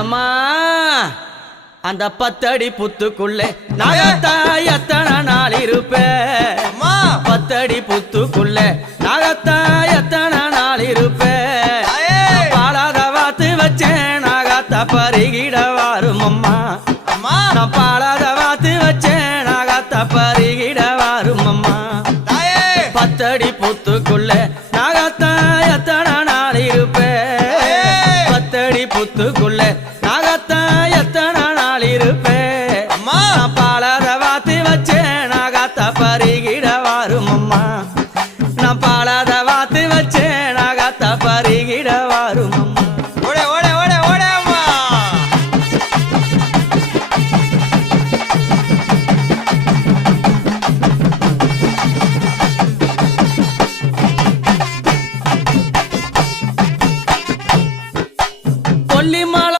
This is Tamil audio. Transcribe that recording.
எம்மா அந்த 10 அடி புத்துக்குள்ளே நாகத்தா எத்தனை நாள் இருப்பேன் 10 அடி புத்துக்குள்ளே நாகத்தா எத்தனை நாள் இருப்பேன் பாலாத வாத்து வச்சேன் நாகத்தா பருகிட வாரும் அம்மா நான் பாலாத வாத்து வச்சேன் நாகத்தா பருகிட வாரும் அம்மா 10 அடி புத்துக்குள்ளே நாகத்தா எத்தனை நாள் இருப்பேன் 10 அடி புத்துக்குள்ளே நாகத்தா